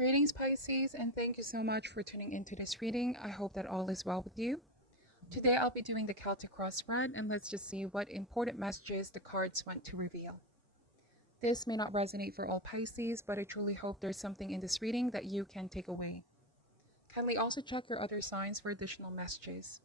Greetings, Pisces, and thank you so much for tuning into this reading. I hope that all is well with you. Today I'll be doing the Celtic cross spread, and let's just see what important messages the cards want to reveal. This may not resonate for all Pisces, but I truly hope there's something in this reading that you can take away. Kindly also check your other signs for additional messages.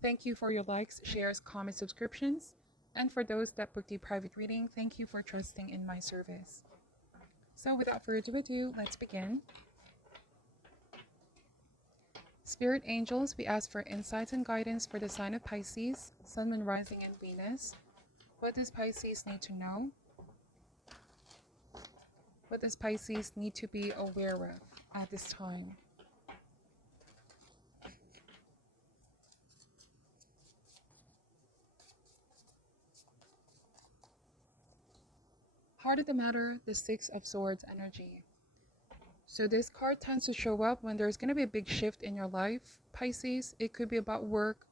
Thank you for your likes, shares, comments, subscriptions, and for those that booked a private reading, thank you for trusting in my service. So without further ado, let's begin. Spirit angels, we ask for insights and guidance for the sign of Pisces, Sun, Moon, Rising, and Venus. What does Pisces need to know? What does Pisces need to be aware of at this time? Heart of the matter, the Six of Swords energy. So this card tends to show up when there's going to be a big shift in your life, Pisces. It could be about work,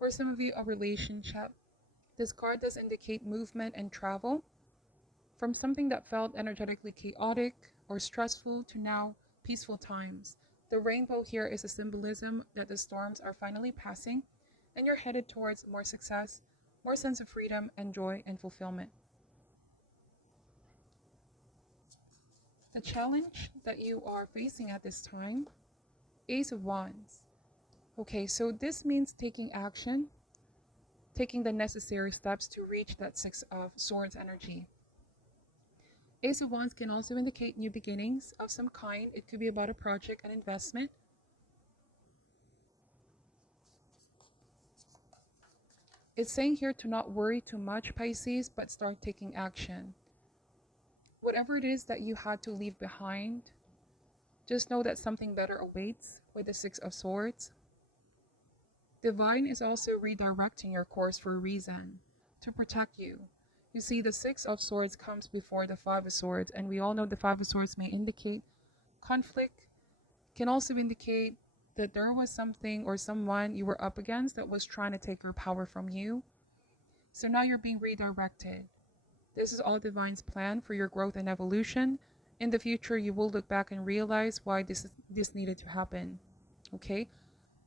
or some of you a relationship. This card does indicate movement and travel from something that felt energetically chaotic or stressful to now peaceful times. The rainbow here is a symbolism that the storms are finally passing and you're headed towards more success, more sense of freedom and joy and fulfillment. The challenge that you are facing at this time, Ace of Wands. Okay, so this means taking action, taking the necessary steps to reach that Six of Swords energy. Ace of Wands can also indicate new beginnings of some kind. It could be about a project, an investment. It's saying here to not worry too much, Pisces, but start taking action. Whatever it is that you had to leave behind, just know that something better awaits with the Six of Swords. Divine is also redirecting your course for a reason, to protect you. You see, the Six of Swords comes before the Five of Swords, and we all know the Five of Swords may indicate conflict, can also indicate that there was something or someone you were up against that was trying to take your power from you. So now you're being redirected. This is all Divine's plan for your growth and evolution. In the future, you will look back and realize why this needed to happen. Okay?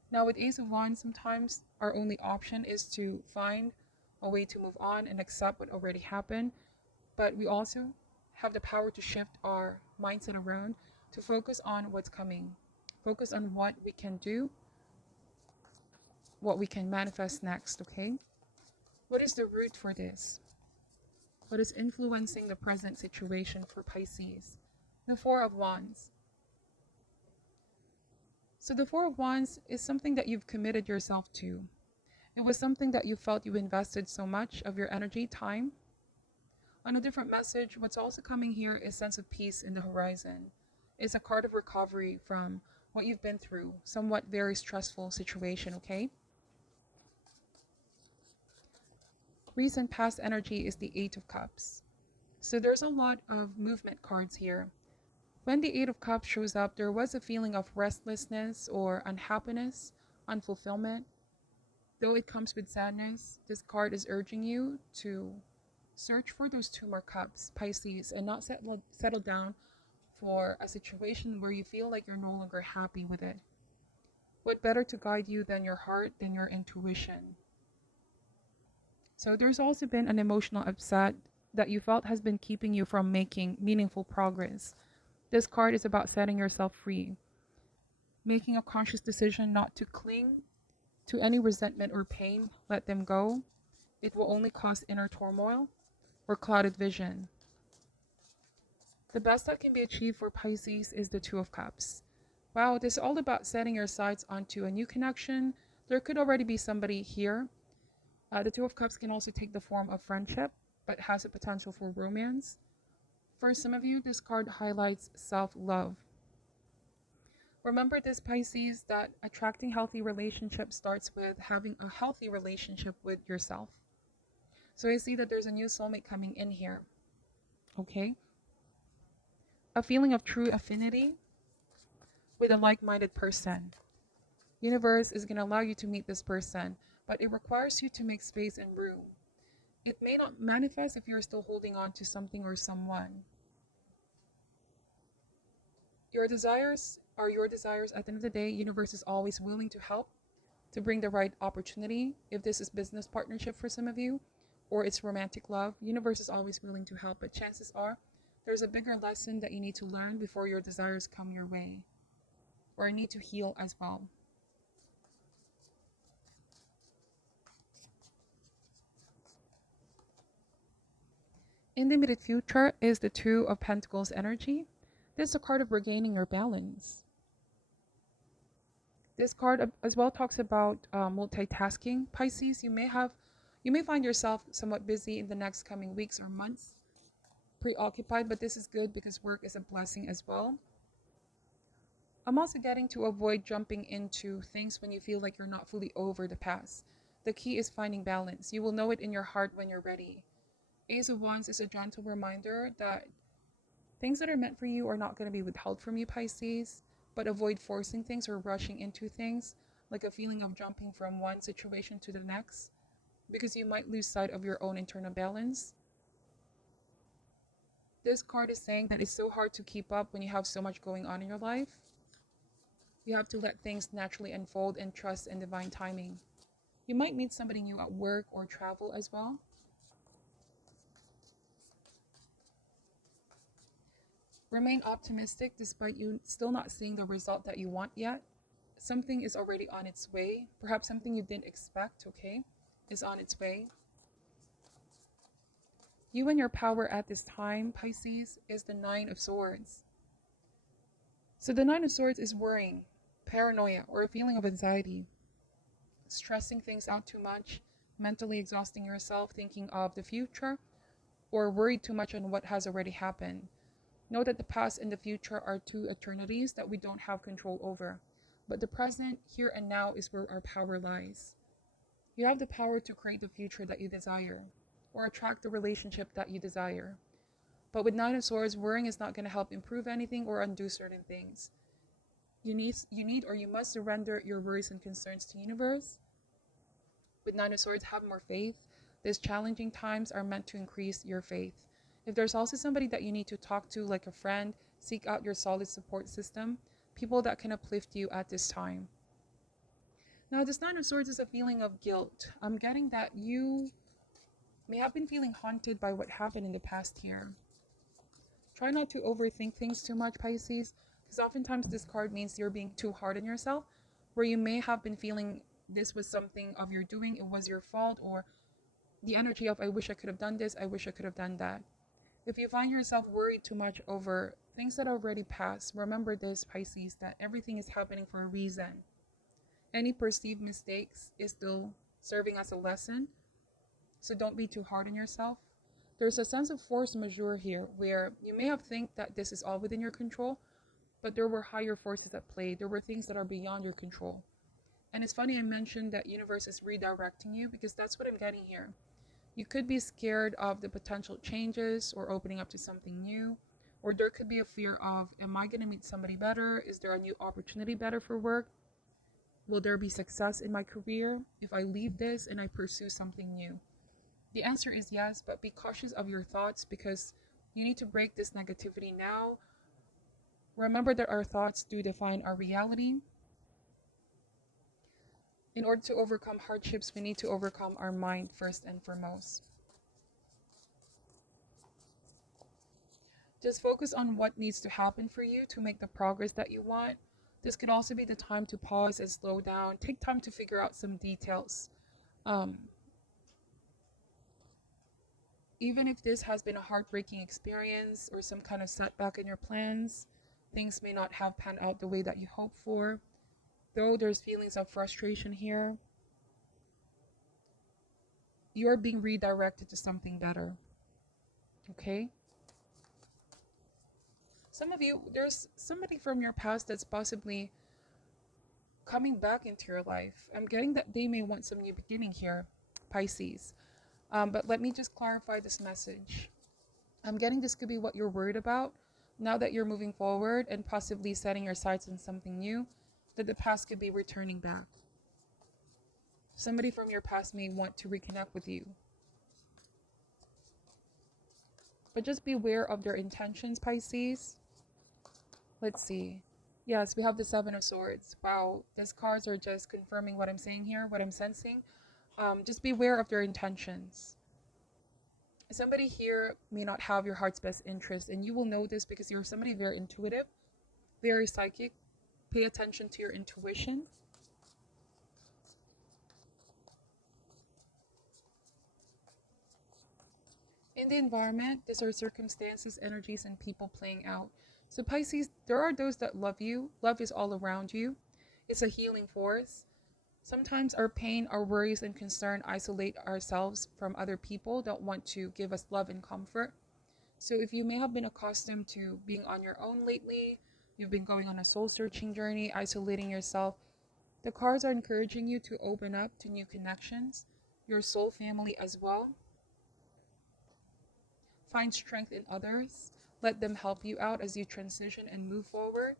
Now with Ace of Wands, sometimes our only option is to find a way to move on and accept what already happened. But we also have the power to shift our mindset around to focus on what's coming. Focus on what we can do, what we can manifest next, okay? What is the root for this? What is influencing the present situation for Pisces? The Four of Wands. So the Four of Wands is something that you've committed yourself to. It was something that you felt you invested so much of your energy, time. On a different message, what's also coming here is sense of peace in the horizon. It's a card of recovery from what you've been through, somewhat very stressful situation, okay? Recent past energy is the Eight of Cups. So there's a lot of movement cards here. When the Eight of Cups shows up, there was a feeling of restlessness or unhappiness, unfulfillment. Though it comes with sadness, this card is urging you to search for those two more cups, Pisces, and not settle down for a situation where you feel like you're no longer happy with it. What better to guide you than your heart, than your intuition? So there's also been an emotional upset that you felt has been keeping you from making meaningful progress. This card is about setting yourself free, making a conscious decision not to cling to any resentment or pain. Let them go. It will only cause inner turmoil or clouded vision. The best that can be achieved for Pisces is the Two of Cups. Wow, this is all about setting your sights onto a new connection. There could already be somebody here. The Two of Cups can also take the form of friendship, but has a potential for romance. For some of you, this card highlights self-love. Remember this, Pisces, that attracting healthy relationships starts with having a healthy relationship with yourself. So I see that there's a new soulmate coming in here. Okay? A feeling of true affinity with a like-minded person. Universe is going to allow you to meet this person, but it requires you to make space and room. It may not manifest if you're still holding on to something or someone. Your desires are your desires. At the end of the day, universe is always willing to help, to bring the right opportunity. If this is business partnership for some of you, or it's romantic love, universe is always willing to help. But chances are, there's a bigger lesson that you need to learn before your desires come your way, or need to heal as well. In the immediate future is the Two of Pentacles energy. This is a card of regaining your balance. This card as well talks about multitasking. Pisces, you may find yourself somewhat busy in the next coming weeks or months, preoccupied, but this is good because work is a blessing as well. I'm also getting to avoid jumping into things when you feel like you're not fully over the past. The key is finding balance. You will know it in your heart when you're ready. Ace of Wands is a gentle reminder that things that are meant for you are not going to be withheld from you, Pisces, but avoid forcing things or rushing into things, like a feeling of jumping from one situation to the next, because you might lose sight of your own internal balance. This card is saying that it's so hard to keep up when you have so much going on in your life. You have to let things naturally unfold and trust in divine timing. You might meet somebody new at work or travel as well. Remain optimistic despite you still not seeing the result that you want yet. Something is already on its way. Perhaps something you didn't expect, okay, is on its way. You and your power at this time, Pisces, is the Nine of Swords. So the Nine of Swords is worrying, paranoia, or a feeling of anxiety. Stressing things out too much, mentally exhausting yourself, thinking of the future, or worried too much on what has already happened. Know that the past and the future are two eternities that we don't have control over. But the present, here and now, is where our power lies. You have the power to create the future that you desire, or attract the relationship that you desire. But with Nine of Swords, worrying is not going to help improve anything or undo certain things. You need or you must surrender your worries and concerns to the universe. With Nine of Swords, have more faith. These challenging times are meant to increase your faith. If there's also somebody that you need to talk to, like a friend, seek out your solid support system, people that can uplift you at this time. Now, this Nine of Swords is a feeling of guilt. I'm getting that you may have been feeling haunted by what happened in the past year. Try not to overthink things too much, Pisces, because oftentimes this card means you're being too hard on yourself, where you may have been feeling this was something of your doing, it was your fault, or the energy of I wish I could have done this, I wish I could have done that. If you find yourself worried too much over things that already passed, remember this, Pisces, that everything is happening for a reason. Any perceived mistakes is still serving as a lesson, so don't be too hard on yourself. There's a sense of force majeure here, where you may have think that this is all within your control, but there were higher forces at play. There were things that are beyond your control. And it's funny I mentioned that universe is redirecting you, because that's what I'm getting here. You could be scared of the potential changes or opening up to something new, or there could be a fear of, am I going to meet somebody better? Is there a new opportunity better for work? Will there be success in my career if I leave this and I pursue something new? The answer is yes, but be cautious of your thoughts, because you need to break this negativity now. Remember that our thoughts do define our reality. In order to overcome hardships, we need to overcome our mind first and foremost. Just focus on what needs to happen for you to make the progress that you want. This could also be the time to pause and slow down. Take time to figure out some details. Even if this has been a heartbreaking experience or some kind of setback in your plans, things may not have panned out the way that you hoped for. Though there's feelings of frustration here, you are being redirected to something better. Okay? Some of you, there's somebody from your past that's possibly coming back into your life. I'm getting that they may want some new beginning here, Pisces. But let me just clarify this message. I'm getting this could be what you're worried about now that you're moving forward and possibly setting your sights on something new, that the past could be returning back. Somebody from your past may want to reconnect with you. But just beware of their intentions, Pisces. Let's see. Yes, we have the Seven of Swords. Wow, these cards are just confirming what I'm saying here, what I'm sensing. Just beware of their intentions. Somebody here may not have your heart's best interest, and you will know this because you're somebody very intuitive, very psychic. Pay attention to your intuition. In the environment, these are circumstances, energies, and people playing out. So, Pisces, there are those that love you. Love is all around you, it's a healing force. Sometimes our pain, our worries, and concern isolate ourselves from other people, don't want to give us love and comfort. So, if you may have been accustomed to being on your own lately, you've been going on a soul searching journey, isolating yourself, the cards are encouraging you to open up to new connections, your soul family as well. Find strength in others. Let them help you out as you transition and move forward.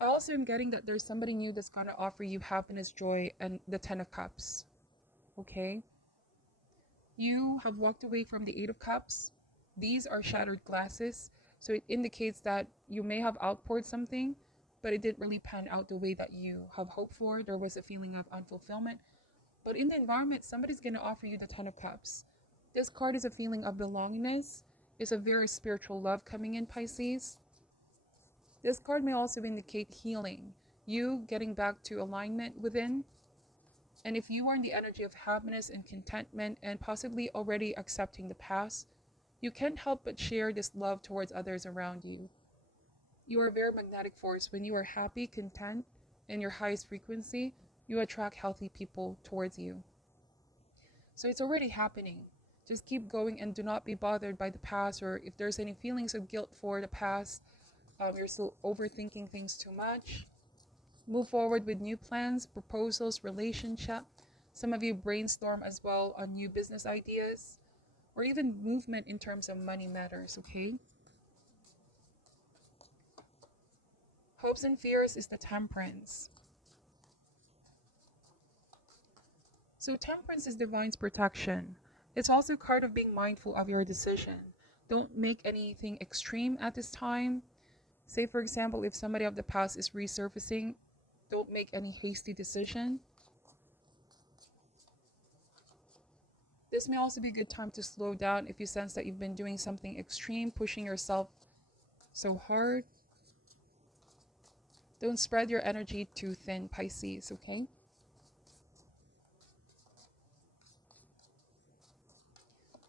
I also am getting that there's somebody new that's going to offer you happiness, joy, and the Ten of Cups. Okay? You have walked away from the Eight of Cups. These are shattered glasses. So it indicates that you may have outpoured something, but it didn't really pan out the way that you have hoped for. There was a feeling of unfulfillment. But in the environment, somebody's going to offer you the Ten of Cups. This card is a feeling of belongingness. It's a very spiritual love coming in, Pisces. This card may also indicate healing, you getting back to alignment within. And if you are in the energy of happiness and contentment and possibly already accepting the past, you can't help but share this love towards others around you. You are a very magnetic force. When you are happy, content, and your highest frequency, you attract healthy people towards you. So it's already happening. Just keep going and do not be bothered by the past, or if there's any feelings of guilt for the past, you're still overthinking things too much. Move forward with new plans, proposals, relationship. Some of you brainstorm as well on new business ideas, or even movement in terms of money matters, okay? Hopes and fears is the Temperance. So Temperance is divine's protection. It's also a card of being mindful of your decision. Don't make anything extreme at this time. Say, for example, if somebody of the past is resurfacing, don't make any hasty decision. This may also be a good time to slow down if you sense that you've been doing something extreme, pushing yourself so hard. Don't spread your energy too thin, Pisces, okay?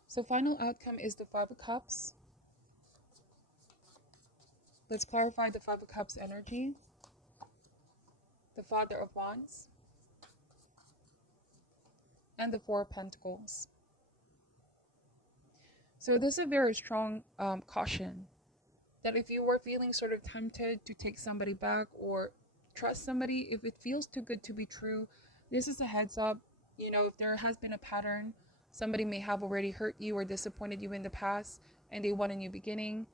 So final outcome is the Five of Cups. Let's clarify the Five of Cups energy. The Father of Wands. And the Four of Pentacles. So this is a very strong caution that if you were feeling sort of tempted to take somebody back or trust somebody, if it feels too good to be true, this is a heads up. You know, if there has been a pattern, somebody may have already hurt you or disappointed you in the past and they want a new beginning.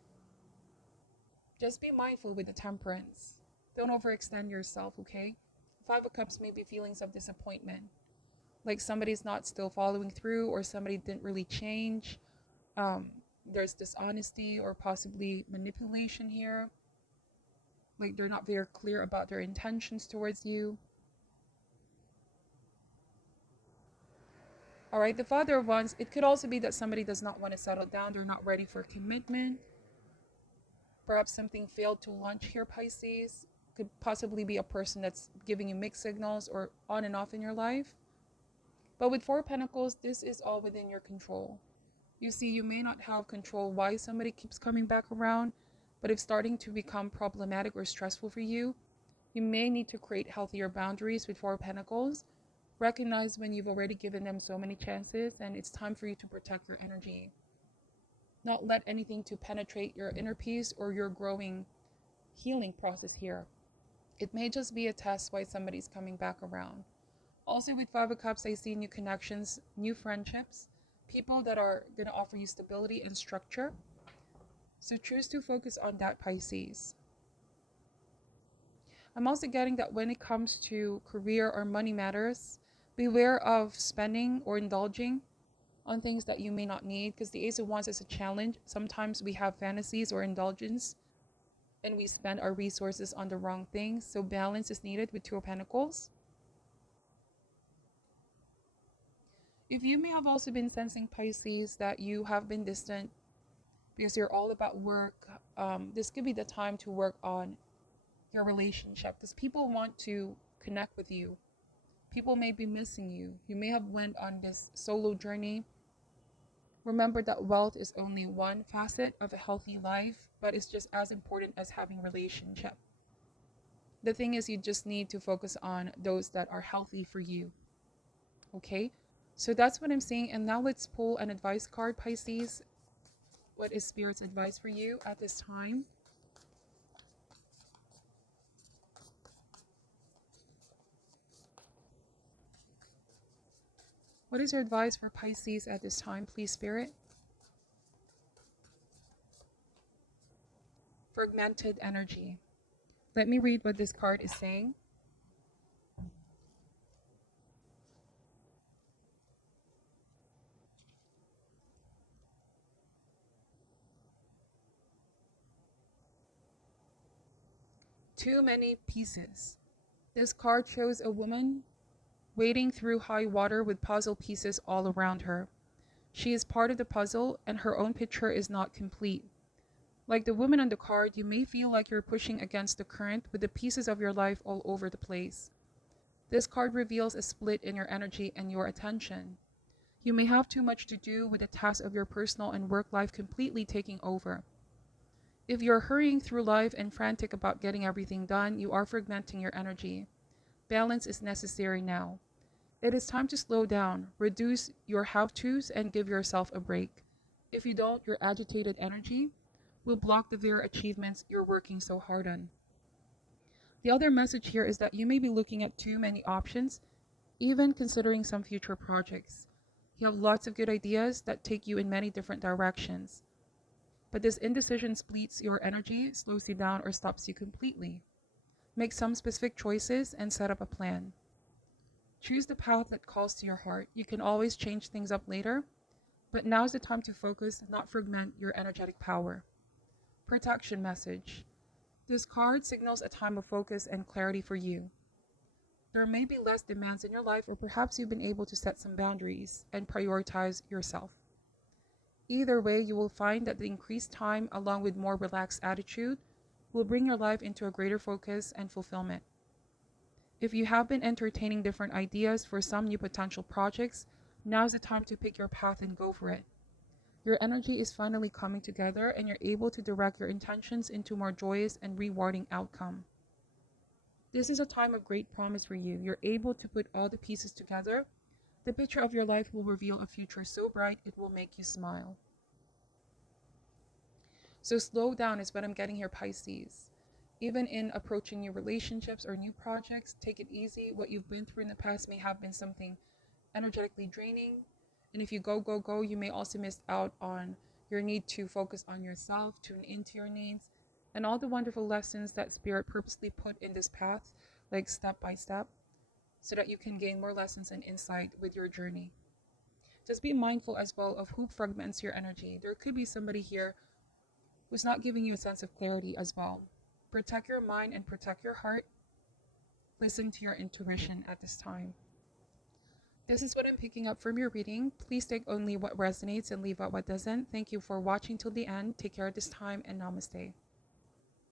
Just be mindful with the Temperance. Don't overextend yourself, okay? Five of Cups may be feelings of disappointment. Like somebody's not still following through or somebody didn't really change. There's dishonesty or possibly manipulation here. Like they're not very clear about their intentions towards you. All right, the Father of Wands, it could also be that somebody does not want to settle down. They're not ready for commitment. Perhaps something failed to launch here, Pisces. Could possibly be a person that's giving you mixed signals or on and off in your life. But with Four of Pentacles, this is all within your control. You see, you may not have control why somebody keeps coming back around, but if starting to become problematic or stressful for you, you may need to create healthier boundaries with Four of Pentacles. Recognize when you've already given them so many chances and it's time for you to protect your energy. Not let anything to penetrate your inner peace or your growing healing process here. It may just be a test why somebody's coming back around. Also with Five of Cups, I see new connections, new friendships, people that are going to offer you stability and structure. So choose to focus on that, Pisces. I'm also getting that when it comes to career or money matters, beware of spending or indulging on things that you may not need, because the Ace of Wands is a challenge. Sometimes we have fantasies or indulgence and we spend our resources on the wrong things. So balance is needed with Two of Pentacles. If you may have also been sensing, Pisces, that you have been distant because you're all about work, this could be the time to work on your relationship, because people want to connect with you. People may be missing you. You may have went on this solo journey. Remember that wealth is only one facet of a healthy life, but it's just as important as having a relationship. The thing is, you just need to focus on those that are healthy for you. Okay? So that's what I'm saying. And now let's pull an advice card, Pisces. What is Spirit's advice for you at this time? What is your advice for Pisces at this time, please, Spirit? Fragmented energy. Let me read what this card is saying. Too many pieces. This card shows a woman wading through high water with puzzle pieces all around her. She is part of the puzzle and her own picture is not complete. Like the woman on the card, you may feel like you're pushing against the current with the pieces of your life all over the place. This card reveals a split in your energy and your attention. You may have too much to do with the task of your personal and work life completely taking over. If you're hurrying through life and frantic about getting everything done, you are fragmenting your energy. Balance is necessary now. It is time to slow down, reduce your have-tos, and give yourself a break. If you don't, your agitated energy will block the very achievements you're working so hard on. The other message here is that you may be looking at too many options, even considering some future projects. You have lots of good ideas that take you in many different directions. But this indecision splits your energy, slows you down, or stops you completely. Make some specific choices and set up a plan. Choose the path that calls to your heart. You can always change things up later, but now's the time to focus, not fragment your energetic power. Protection message. This card signals a time of focus and clarity for you. There may be less demands in your life, or perhaps you've been able to set some boundaries and prioritize yourself. Either way, you will find that the increased time, along with more relaxed attitude, will bring your life into a greater focus and fulfillment. If you have been entertaining different ideas for some new potential projects, now's the time to pick your path and go for it. Your energy is finally coming together and you're able to direct your intentions into more joyous and rewarding outcome. This is a time of great promise for you. You're able to put all the pieces together. The picture of your life will reveal a future so bright it will make you smile. So slow down is what I'm getting here, Pisces. Even in approaching new relationships or new projects, take it easy. What you've been through in the past may have been something energetically draining. And if you go, you may also miss out on your need to focus on yourself, tune into your needs, and all the wonderful lessons that Spirit purposely put in this path, like step by step, so that you can gain more lessons and insight with your journey. Just be mindful as well of who fragments your energy. There could be somebody here who's not giving you a sense of clarity as well. Protect your mind and protect your heart. Listen to your intuition at this time. This is what I'm picking up from your reading. Please take only what resonates and leave out what doesn't. Thank you for watching till the end. Take care at this time and namaste.